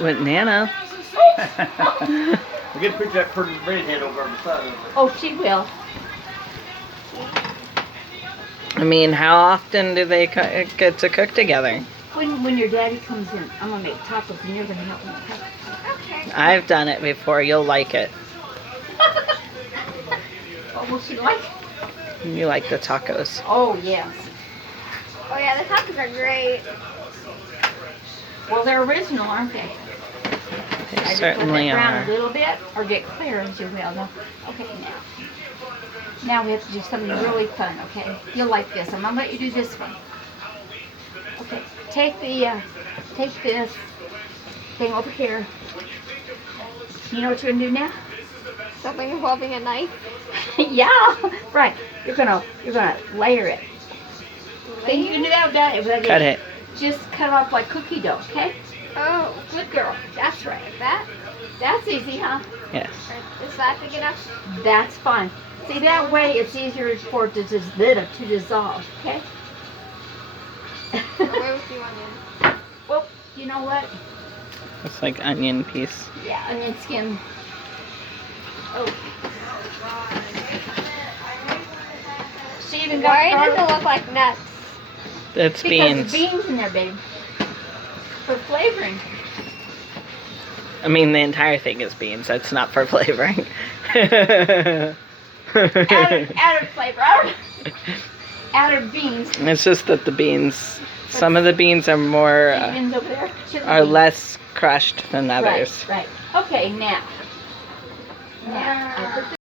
With Nana. We get to put that pretty redhead over on the side of it. Oh, she will. I mean, how often do they get to cook together? When your daddy comes in, I'm gonna make tacos and you're gonna help me cook. Okay. I've done it before. You'll like it. Oh, will she like? You like the tacos. Oh, yes. Oh yeah, the tacos are great. Well, they're original, aren't they? They I just certainly put it brown are. a little bit, or get clear as you will. No. Okay, now we have to do something really fun. Okay, you'll like this. I'm gonna let you do this one. Okay, take this thing over here. You know what you're gonna do now? Something involving a knife. Yeah, right. You're gonna layer it. Okay, you can do that without Cut it. Just cut it off like cookie dough. Okay. Oh, Good girl. That's right. like that? That's easy, huh? Yes. Is that big enough? That's fine. See, that way it's easier for it to dissolve, okay? Or where would you want it? Well, you know what? It's like onion piece. Yeah, onion skin. Oh. She even got Why garlic. does it look like nuts? It's Because beans. there's beans in there, babe. For flavoring. I mean, the entire thing is beans. It's not for flavoring. Added flavor. Added beans. It's just that the beans, some of the beans are more, Beans over there. are less crushed than others. Right, right. Okay, now. Now, I put